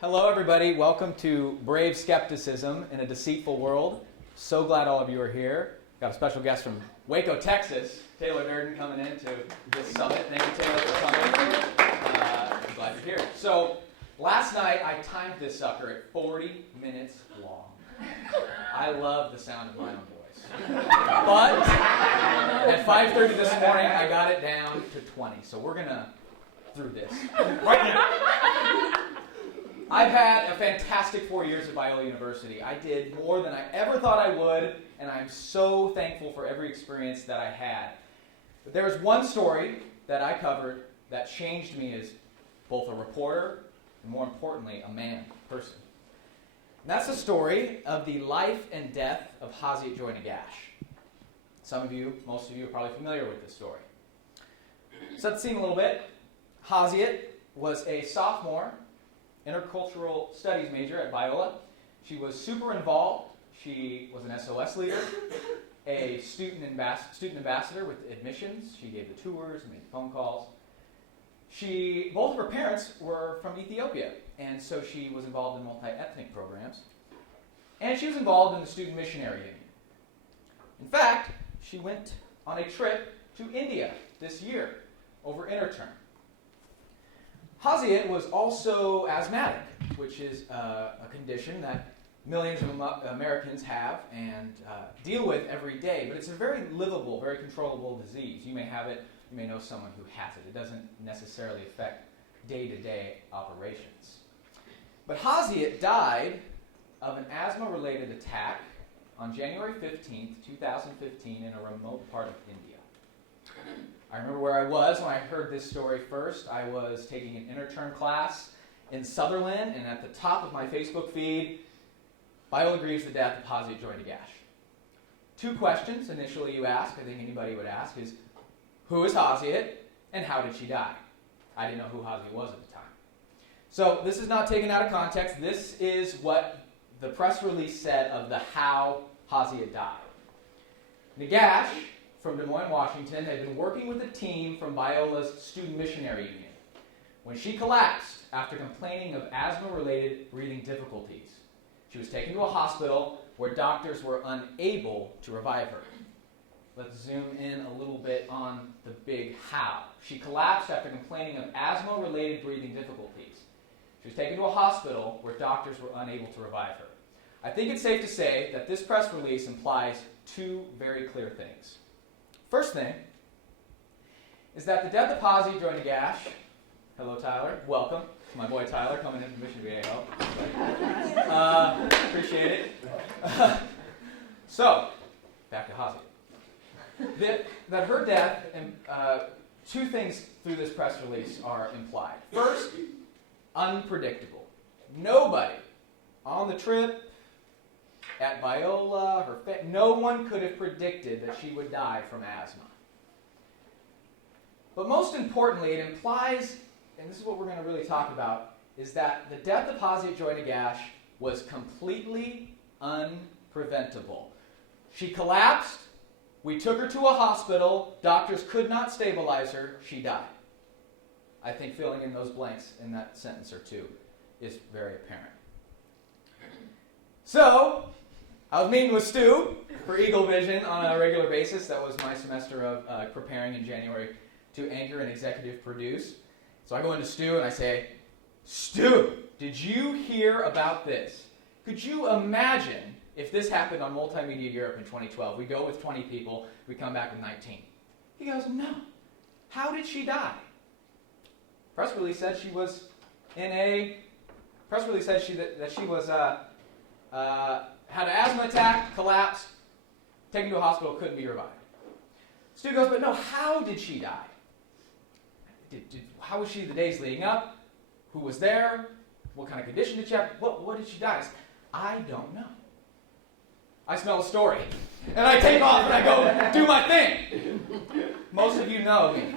Hello, everybody. Welcome to Brave Skepticism in a Deceitful World. So glad all of you are here. Got a special guest from Waco, Texas, Taylor Durden, coming in to this summit. Thank you, Taylor, for coming. I'm glad you're here. So, last night I timed this sucker at 40 minutes long. I love the sound of my own voice. But at 5:30 this morning, I got it down to 20. So we're going to through this right now. I've had a fantastic 4 years at Biola University. I did more than I ever thought I would, and I'm so thankful for every experience that I had. But there was one story that I covered that changed me as both a reporter and, more importantly, a person. And that's the story of the life and death of Hasiat Joy Nagash. Some of you, most of you, are probably familiar with this story. Set the scene a little bit. Hasiat was a sophomore intercultural studies major at Biola. She was super involved. She was an SOS leader, a student ambassador with admissions. She gave the tours, made phone calls. Both of her parents were from Ethiopia, and so she was involved in multi-ethnic programs. And she was involved in the Student Missionary Union. In fact, she went on a trip to India this year over interterm. Hasiat was also asthmatic, which is a condition that millions of Americans have and deal with every day. But it's a very livable, very controllable disease. You may have it, you may know someone who has it. It doesn't necessarily affect day-to-day operations. But Hasiat died of an asthma-related attack on January 15th, 2015 in a remote part of India. I remember where I was when I heard this story first. I was taking an interterm class in Sutherland, and at the top of my Facebook feed, Biola grieves the death of Hasiat Joy Nagash. Two questions initially you ask, I think anybody would ask, is who is Hasiat and how did she die? I didn't know who Hasiat was at the time. So this is not taken out of context. This is what the press release said of the how Hasiat died. Nagash, from Des Moines, Washington, had been working with a team from Biola's Student Missionary Union when she collapsed after complaining of asthma-related breathing difficulties. She was taken to a hospital where doctors were unable to revive her. Let's zoom in a little bit on the big how. She collapsed after complaining of asthma-related breathing difficulties. She was taken to a hospital where doctors were unable to revive her. I think it's safe to say that this press release implies two very clear things. First thing is that the death of Hasiat Joy Nagash, hello Tyler, welcome. It's my boy Tyler coming in from Mission VAO. Appreciate it. So, back to Hasiat. That her death, and two things through this press release are implied. First, unpredictable. Nobody on the trip, at Biola, no one could have predicted that she would die from asthma. But most importantly, it implies, and this is what we're going to really talk about, is that the death of Hasiat Joy Nagash was completely unpreventable. She collapsed, we took her to a hospital, doctors could not stabilize her, she died. I think filling in those blanks in that sentence or two is very apparent. So, I was meeting with Stu for Eagle Vision on a regular basis. That was my semester of preparing in January to anchor and executive produce. So I go into Stu and I say, Stu, did you hear about this? Could you imagine if this happened on Multimedia Europe in 2012? We go with 20 people, we come back with 19. He goes, no. How did she die? Press release said she was had an asthma attack, collapsed, taken to a hospital, couldn't be revived. Stu goes, but no, how did she die? How was she the days leading up? Who was there? What kind of condition did she have? What did she die? I don't know. I smell a story. And I take off and I go do my thing. Most of you know me.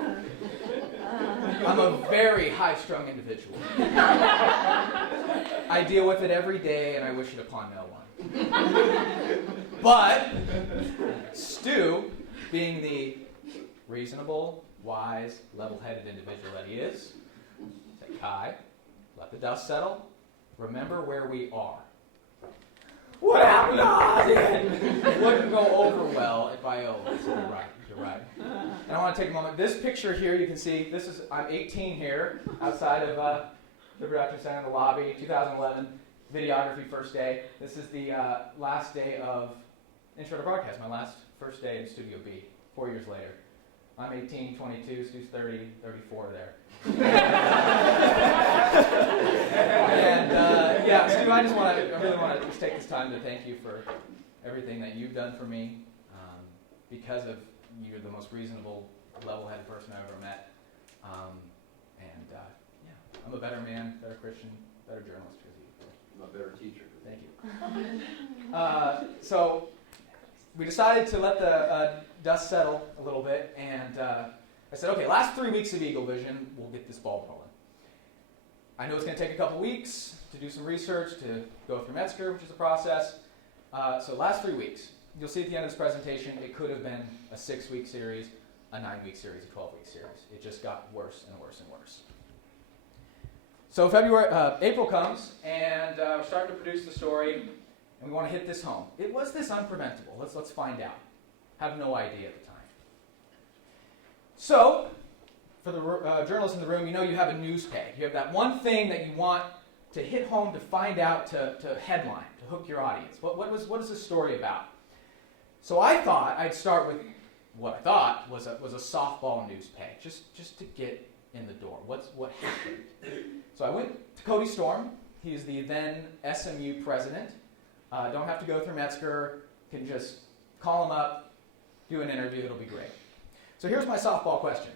I'm a very high-strung individual. I deal with it every day and I wish it upon no one. But Stu, being the reasonable, wise, level-headed individual that he is, said, Kai, let the dust settle. remember where we are. What happened to Ozzy? It wouldn't go over well at Biola. So you're right. And I want to take a moment. This picture here, you can see, I'm 18 here, outside of the production center in the lobby, 2011, videography first day. This is the last day of Intro to Broadcast, my first day in Studio B, 4 years later. I'm 18, 22, Stu's 30, 34 there. And Stu, I really want to just take this time to thank you for everything that you've done for me. Because of you're the most reasonable, level-headed person I've ever met. I'm a better man, better Christian, better journalist because of you. I'm a better teacher. Thank you. So we decided to let the dust settle a little bit, and I said, okay, last 3 weeks of Eagle Vision, we'll get this ball rolling. I know it's going to take a couple weeks to do some research, to go through Metzger, which is a process. So last 3 weeks. You'll see at the end of this presentation, it could have been a 6-week series, a 9-week series, a 12-week series. It just got worse and worse and worse. So April comes, and we're starting to produce the story, and we want to hit this home. Was this unpreventable? Let's find out. Have no idea at the time. So, for the journalists in the room, you know you have a news peg. You have that one thing that you want to hit home, to find out, to headline, to hook your audience. What is this story about? So I thought I'd start with what I thought was a softball news peg, just to get in the door. What happened? So I went to Cody Storm. He's the then SMU president. Don't have to go through Metzger. Can just call him up, do an interview. It'll be great. So here's my softball question.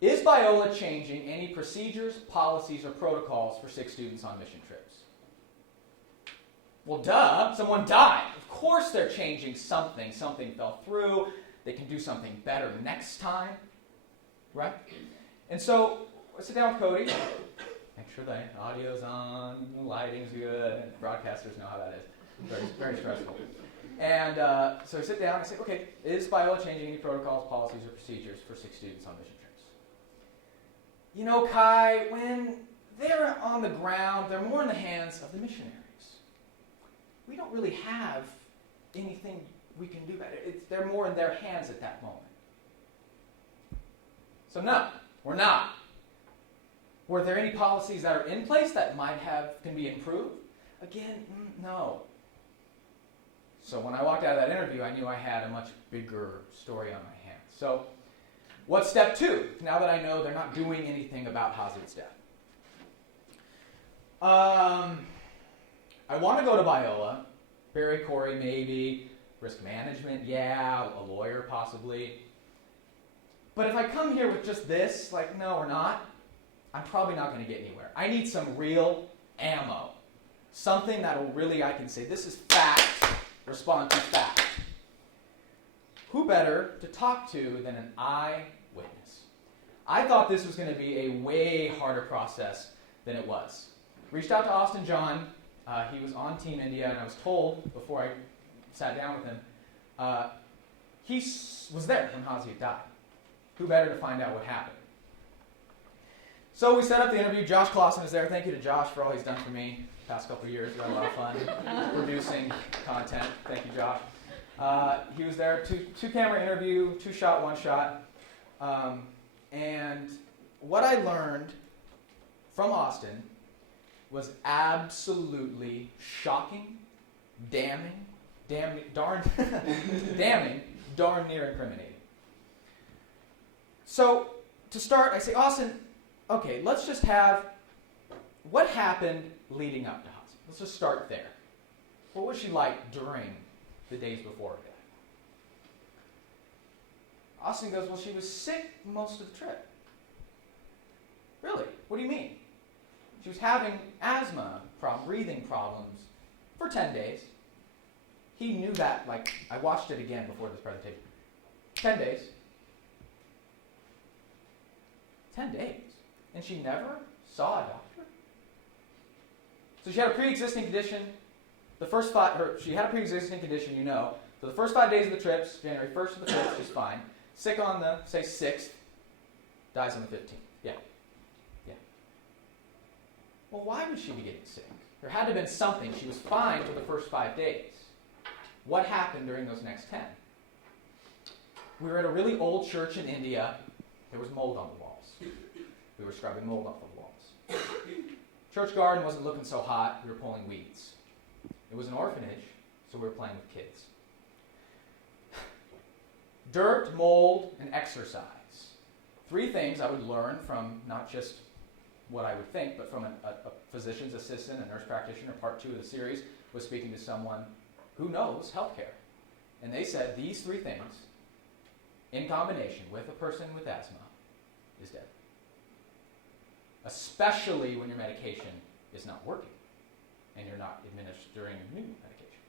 Is Biola changing any procedures, policies, or protocols for Sikh students on mission trips? Well, duh. Someone died. Of course they're changing something. Something fell through. They can do something better next time. Right? And so I sit down with Cody, make sure the audio's on, the lighting's good, and broadcasters know how that is. Very, very stressful. And so I sit down and I say, okay, is Biola changing any protocols, policies, or procedures for Sikh students on mission trips? You know, Kai, when they're on the ground, they're more in the hands of the missionaries. We don't really have anything we can do about it. They're more in their hands at that moment. So no, we're not. Were there any policies that are in place that can be improved? Again, no. So when I walked out of that interview, I knew I had a much bigger story on my hands. So what's step 2? Now that I know they're not doing anything about Hazid's death. I want to go to Biola. Barry Corey, maybe. Risk management, yeah. A lawyer, possibly. But if I come here with just this, no, we're not, I'm probably not going to get anywhere. I need some real ammo. Something that'll really, I can say, this is fact, respond to fact. Who better to talk to than an eyewitness? I thought this was going to be a way harder process than it was. Reached out to Austin John. He was on Team India, and I was told before I sat down with him, he was there when Hazi had died. Who better to find out what happened? So we set up the interview. Josh Clausen is there. Thank you to Josh for all he's done for me the past couple of years. We had a lot of fun producing content. Thank you, Josh. He was there. Two camera interview, 2-shot, 1-shot. And what I learned from Austin was absolutely shocking, damning, darn near incriminating. So to start, I say, Austin, okay, let's just have what happened leading up to Hazi. Let's just start there. What was she like during the days before her death? Austin goes, well, she was sick most of the trip. Really? What do you mean? She was having asthma, breathing problems for 10 days. He knew that, I watched it again before this presentation. 10 days. 10 days. And she never saw a doctor? So she had a pre-existing condition. She had a pre-existing condition, you know. So the first 5 days of the trips, January 1st to the 5th, she's fine. Sick on the, say, 6th, dies on the 15th. Yeah. Well, why would she be getting sick? There had to have been something. She was fine for the first 5 days. What happened during those next 10? We were at a really old church in India. There was mold on the walls. We were scrubbing mold off the walls. Church garden wasn't looking so hot. We were pulling weeds. It was an orphanage, so we were playing with kids. Dirt, mold, and exercise. 3 things I would learn from not just what I would think, but from a physician's assistant, a nurse practitioner. Part 2 of the series was speaking to someone who knows healthcare. And they said these 3 things, in combination with a person with asthma, is deadly. Especially when your medication is not working and you're not administering new medication.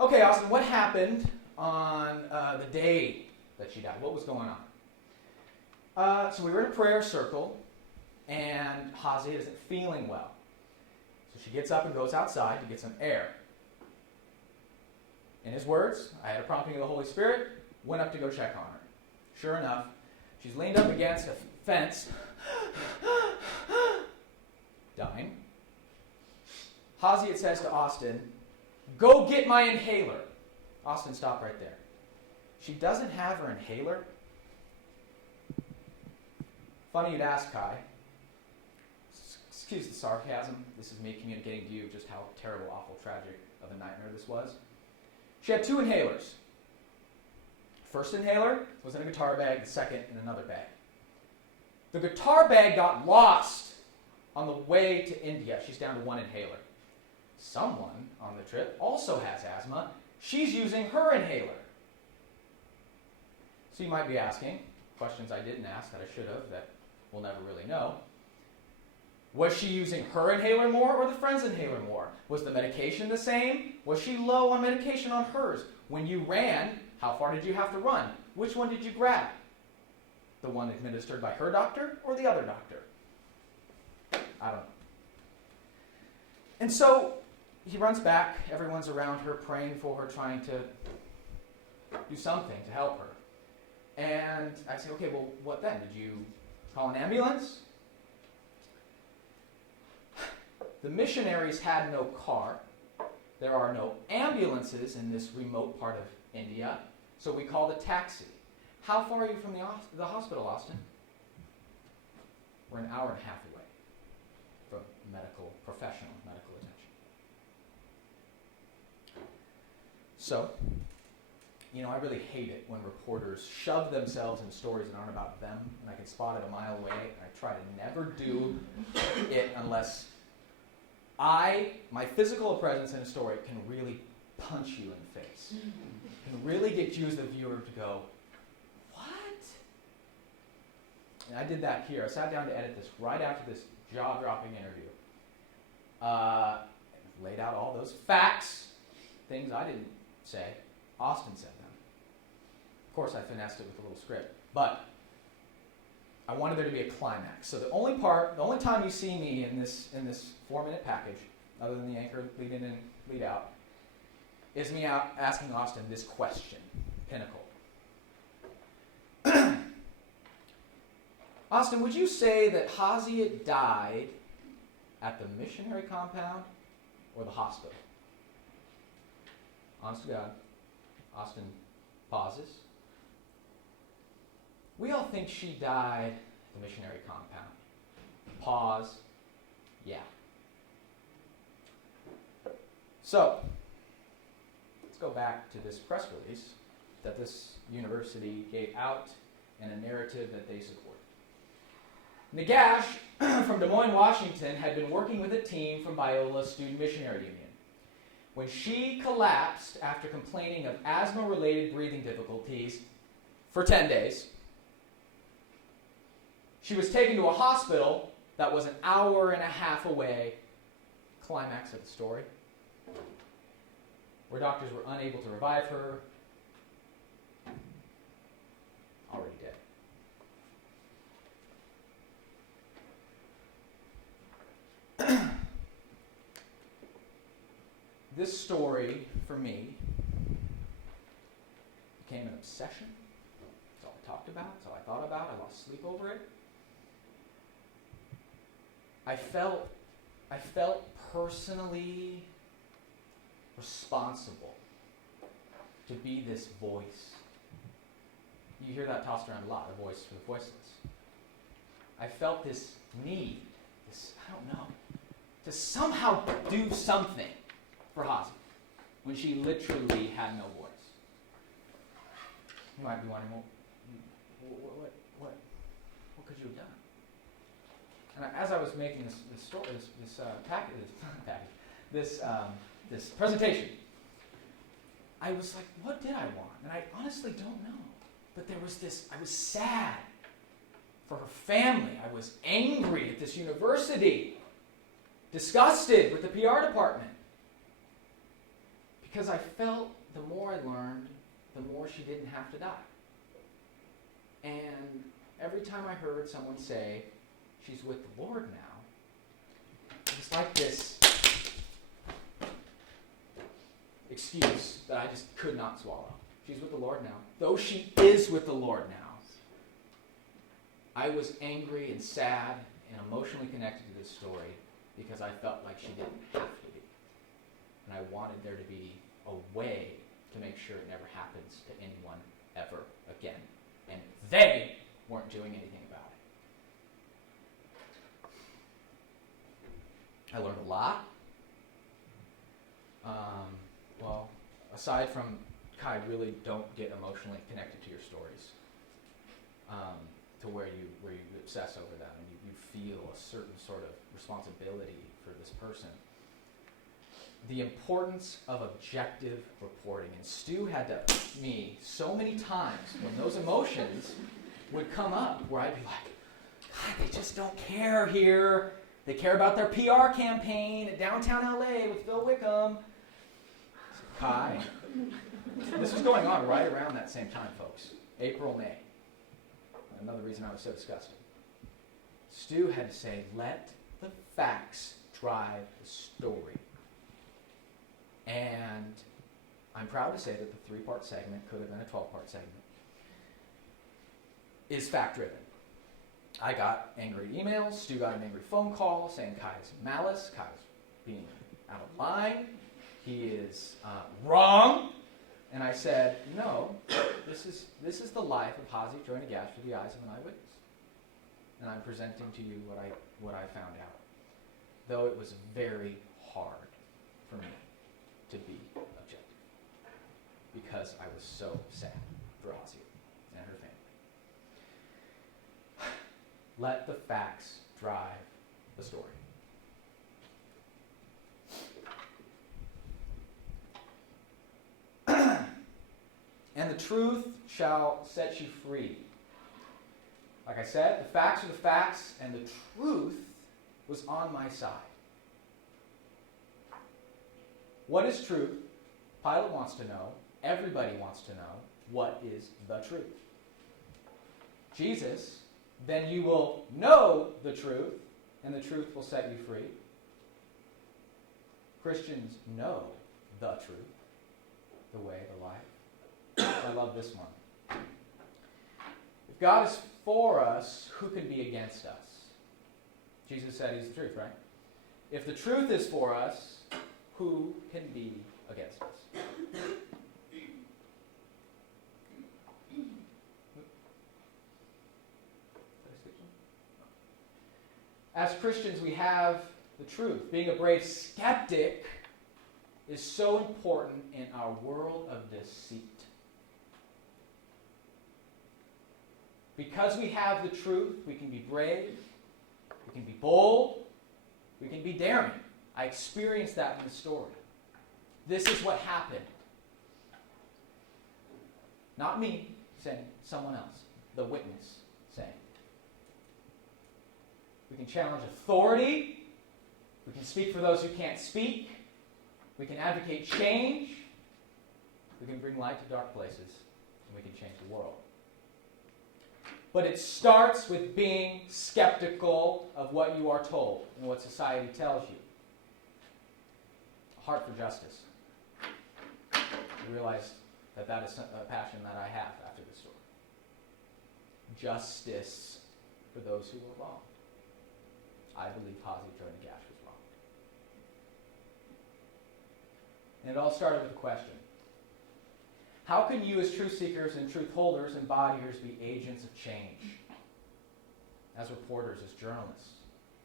Okay, Austin, what happened on the day that she died? What was going on? So we were in a prayer circle, and Hazia isn't feeling well. So she gets up and goes outside to get some air. In his words, I had a prompting of the Holy Spirit, went up to go check on her. Sure enough, she's leaned up against a fence, dying. Hazia says to Austin, "Go get my inhaler." Austin, stop right there. She doesn't have her inhaler. Funny you'd ask, Kai. Excuse the sarcasm. This is me communicating to you just how terrible, awful, tragic of a nightmare this was. She had 2 inhalers. First inhaler was in a guitar bag, the second in another bag. The guitar bag got lost on the way to India. She's down to 1 inhaler. Someone on the trip also has asthma. She's using her inhaler. So you might be asking questions I didn't ask that I should have, that we'll never really know. Was she using her inhaler more or the friend's inhaler more? Was the medication the same? Was she low on medication on hers? When you ran, how far did you have to run? Which one did you grab? The one administered by her doctor or the other doctor? I don't know. And so he runs back. Everyone's around her, praying for her, trying to do something to help her. And I say, okay, well, what then? Did you call an ambulance? The missionaries had no car. There are no ambulances in this remote part of India, so we called a taxi. How far are you from the hospital, Austin? We're an hour and a half away from professional medical attention. So, I really hate it when reporters shove themselves in stories that aren't about them, and I can spot it a mile away, and I try to never do it unless my physical presence in a story can really punch you in the face. Can really get you as the viewer to go, what? And I did that here. I sat down to edit this right after this jaw-dropping interview. Laid out all those facts, things I didn't say. Austin said them. Of course, I finessed it with a little script. But I wanted there to be a climax. So the only time you see me in this 4-minute package, other than the anchor, lead in and lead out, is me out asking Austin this question, pinnacle. Austin, would you say that Hazia died at the missionary compound or the hospital? Honest to God, Austin pauses. We all think she died at the missionary compound. Pause. Yeah. So, let's go back to this press release that this university gave out and a narrative that they support. Nagash from Des Moines, Washington, had been working with a team from Biola's Student Missionary Union. When she collapsed after complaining of asthma-related breathing difficulties for 10 days, she was taken to a hospital that was an hour and a half away. Climax of the story, where doctors were unable to revive her. Already dead. This story, for me, became an obsession. It's all I talked about. It's all I thought about. I lost sleep over it. I felt personally responsible to be this voice. You hear that tossed around a lot, a voice for the voiceless. I felt this need, I don't know, to somehow do something for Hazi when she literally had no voice. You might be wondering, well, what could you have done? And as I was making this presentation, I was like, what did I want? And I honestly don't know. But there was this, I was sad for her family. I was angry at this university, disgusted with the PR department. Because I felt the more I learned, the more she didn't have to die. And every time I heard someone say, she's with the Lord now, it was like this excuse that I just could not swallow. She's with the Lord now. Though she is with the Lord now, I was angry and sad and emotionally connected to this story because I felt like she didn't have to be. And I wanted there to be a way to make sure it never happens to anyone ever again. And they weren't doing anything about it. I learned a lot. Well, aside from Kai, really don't get emotionally connected to your stories, to where you obsess over them and you feel a certain sort of responsibility for this person. The importance of objective reporting. And Stu had to me so many times when those emotions would come up where I'd be like, God, they just don't care here. They care about their PR campaign at downtown LA with Phil Wickham. Kai. This was going on right around that same time, folks. April, May. Another reason I was so disgusted. Stu had to say, let the facts drive the story. And I'm proud to say that the 3-part segment could have been a 12-part segment. Is fact-driven. I got angry emails. Stu got an angry phone call saying Kai's malice. Kai's being out of line. He is wrong. And I said, no, this is the life of Hazi Joyner-Gash through the eyes of an eyewitness. And I'm presenting to you what I found out. Though it was very hard for me to be objective. Because I was so sad for Hazi and her family. Let the facts drive the story. And the truth shall set you free. Like I said, the facts are the facts, and the truth was on my side. What is truth? Pilate wants to know. Everybody wants to know. What is the truth? Jesus, then you will know the truth, and the truth will set you free. Christians know the truth, the way, the life. I love this one. If God is for us, who can be against us? Jesus said he's the truth, right? If the truth is for us, who can be against us? As Christians, we have the truth. Being a brave skeptic is so important in our world of deceit. Because we have the truth, we can be brave, we can be bold, we can be daring. I experienced that in the story. This is what happened. Not me saying, someone else, the witness saying. We can challenge authority, we can speak for those who can't speak, we can advocate change, we can bring light to dark places, and we can change the world. But it starts with being skeptical of what you are told and what society tells you. A heart for justice. I realize that is a passion that I have after this story. Justice for those who were wrong. I believe Hazi Joy-Nagash was wrong. And it all started with a question. How can you as truth seekers and truth holders and bodyers be agents of change? As reporters, as journalists,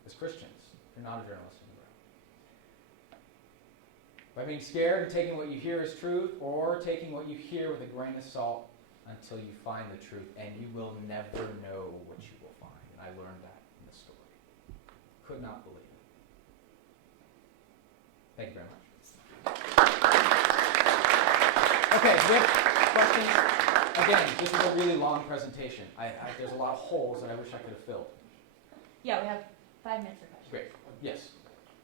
as Christians. If you're not a journalist in the room. By being scared and taking what you hear as truth, or taking what you hear with a grain of salt until you find the truth, and you will never know what you will find. And I learned that in the story. Could not believe it. Thank you very much. Okay, we have questions. Again, this is a really long presentation. There's a lot of holes that I wish I could have filled. Yeah, we have 5 minutes for questions. Great. Yes.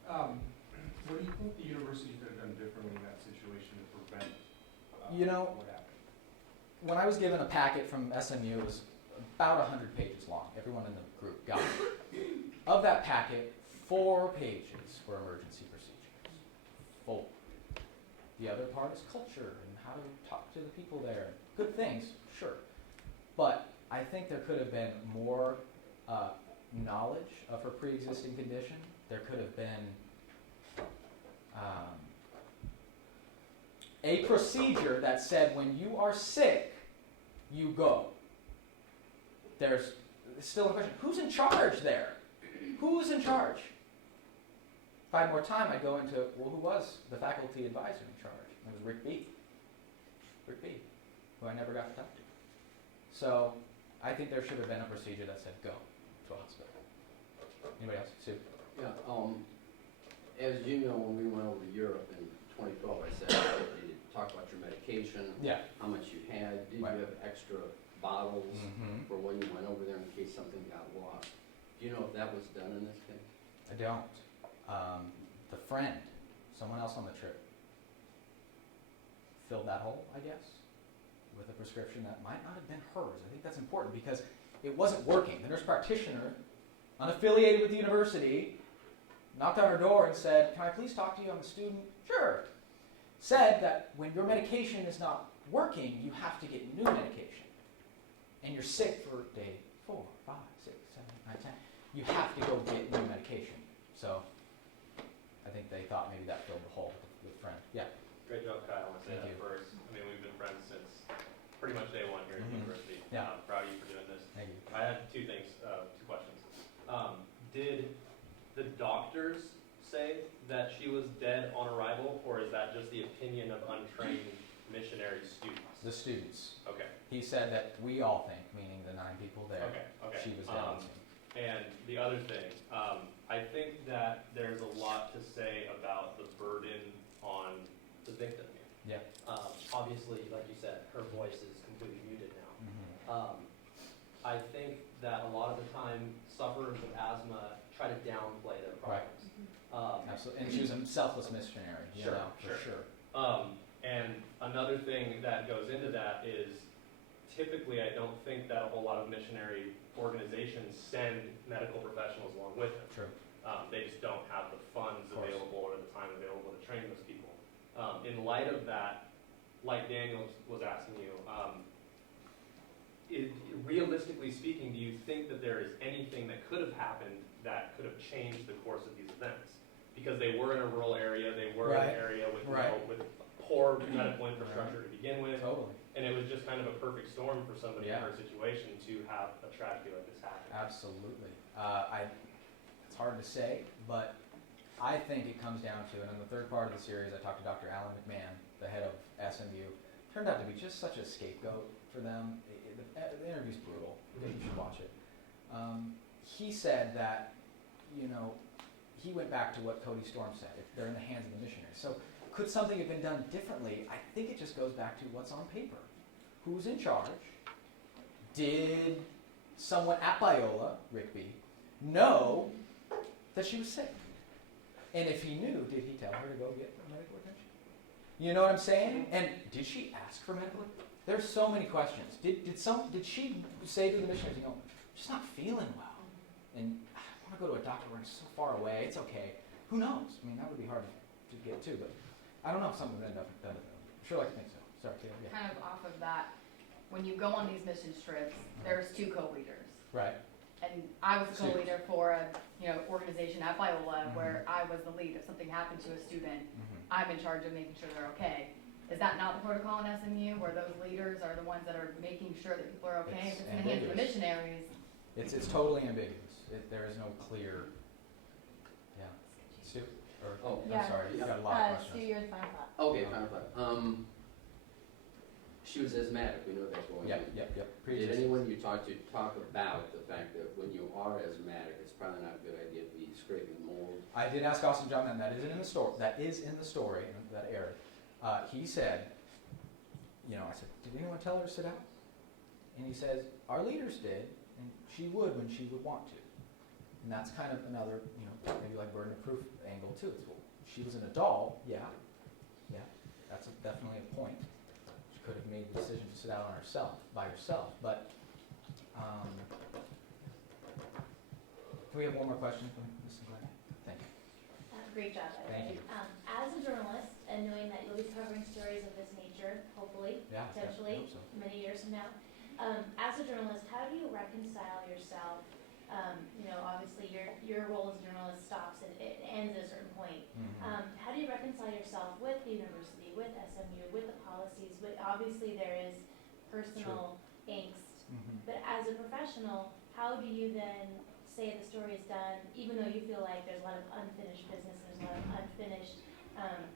What do you think the university could have done differently in that situation to prevent what happened? When I was given a packet from SMU, it was about 100 pages long. Everyone in the group got it. Of that packet, 4 pages were emergency procedures. 4. The other part is culture and how to talk to the people there. Good things, sure. But I think there could have been more knowledge of her pre-existing condition. There could have been a procedure that said when you are sick, you go. There's still a question. Who's in charge there? Who's in charge? If I had more time, I'd go into, well, who was the faculty advisor in charge? It was Rick B. Rick B., who I never got to talk to. So I think there should have been a procedure that said go to a hospital. Anybody else? Sue? Yeah, as you know, when we went over to Europe in 2012, I said you talk about your medication, how much you had, did you have extra bottles for when you went over there in case something got lost? Do you know if that was done in this case? I don't. The friend, someone else on the trip, filled that hole, I guess, with a prescription that might not have been hers. I think that's important because it wasn't working. The nurse practitioner, unaffiliated with the university, knocked on her door and said, "Can I please talk to you? I'm a student." Sure. Said that when your medication is not working, you have to get new medication. And you're sick for day 4, 5, 6, 7, 9, 10. You have to go get new medication. So I think they thought maybe that filled the hole with the friend. Yeah. Great job, Kyle. I want to say Thank that you. first. I mean, we've been friends since pretty much day 1 here at the university. Yeah. Proud of you for doing this. Thank you. I had 2 things, 2 questions. Did the doctors say that she was dead on arrival, or is that just the opinion of untrained missionary students? The students. Okay. He said that we all think, meaning the 9 people there, Okay. she was dead. And the other thing, I think that there's a lot to say about the burden on the victim here. Yeah. Obviously, like you said, her voice is completely muted now. Mm-hmm. I think that a lot of the time, sufferers of asthma try to downplay their problems. Absolutely. And she was a selfless missionary, you know, for sure. And another thing that goes into that is typically I don't think that a whole lot of missionary organizations send medical professionals along with them. True. They just don't have the funds available or the time available to train those people. In light of that, like Daniel was asking you, realistically speaking, do you think that there is anything that could have happened that could have changed the course of these events? Because they were in a rural area, they were in an area with, with poor medical infrastructure to begin with. Totally. And it was just kind of a perfect storm for somebody in her situation to have a tragedy like this happen. Absolutely. It's hard to say, but I think it comes down to, and in the 3rd part of the series, I talked to Dr. Alan McMahon, the head of SMU. Turned out to be just such a scapegoat for them. The interview's brutal. You should watch it. He said that, he went back to what Cody Storm said. They're in the hands of the missionaries. So could something have been done differently? I think it just goes back to what's on paper. Who's in charge? Did someone at Biola, Rick B., know that she was sick? And if he knew, did he tell her to go get medical attention? You know what I'm saying? And did she ask for medical attention? There's so many questions. Did she say to the missionaries, I'm just not feeling well, and I want to go to a doctor where it's so far away. It's okay. Who knows? I mean, that would be hard to get to, but I don't know if something would end up done with them. Sure, like to think so. Sorry, Taylor. Yeah. Kind of off of that, when you go on these mission trips, there's 2 co-leaders. Right. and I was a co-leader for a organization at Biola where I was the lead. If something happened to a student, I'm in charge of making sure they're okay. Is that not the protocol in SMU, where those leaders are the ones that are making sure that people are okay? If it's in the hands of the missionaries. It's totally ambiguous. There is no clear. Yeah. Sue? I'm sorry. You got a lot of questions. Sue, your final thought. Okay, final thought. She was asthmatic, we know that's going on. Yep. Did anyone you talked to talk about the fact that when you are asthmatic, it's probably not a good idea to be scraping mold? I did ask Austin John that, and that isn't in the story. That is in the story that aired. He said, I said, did anyone tell her to sit out? And he says, our leaders did, and she would when she would want to. And that's kind of another, maybe like burden of proof angle too. It's, well, she was an adult, yeah, that's definitely a point. She could have made the decision to sit out on herself, by herself. But can we have one more question from Ms. Sinclair? Thank you. Great job, by the way. Thank you. As a journalist, and knowing that you'll be covering stories of this nature, hopefully, potentially, I hope so. many years from now, as a journalist, how do you reconcile yourself? Obviously, your role as a journalist stops and it ends at a certain point. How do you reconcile yourself with the university, with SMU, with the policies? Obviously, there is personal angst, but as a professional, how do you then say the story is done, even though you feel like there's a lot of unfinished business, there's a lot of unfinished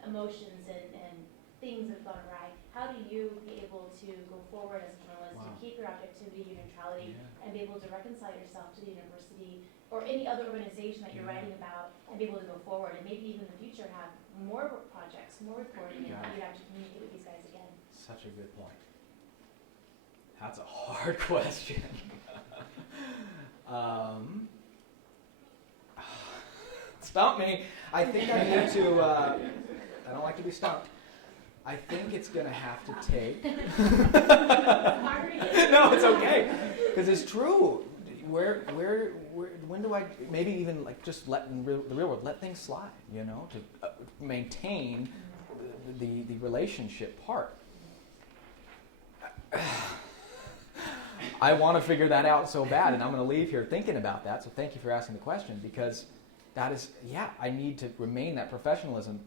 emotions and things that have gone awry? How do you be able to go forward as a journalist to keep your objectivity, your neutrality, and be able to reconcile yourself to the university or any other organization that you're writing about, and be able to go forward and maybe even in the future have more projects, more reporting, and you'd have to communicate with these guys again? Such a good point. That's a hard question. Stump me. I think I need to, I don't like to be stumped. I think it's going to have to take. No, it's okay. Because it's true. When do I, maybe even like just let in the real world, let things slide, to maintain the relationship part. I want to figure that out so bad, and I'm going to leave here thinking about that. So thank you for asking the question, because that is, I need to remain that professionalism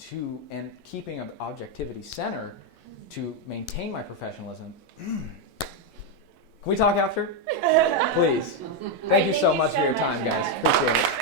and keeping an objectivity center to maintain my professionalism. Can we talk after? Please. Thank you so much for your time, guys. Appreciate it.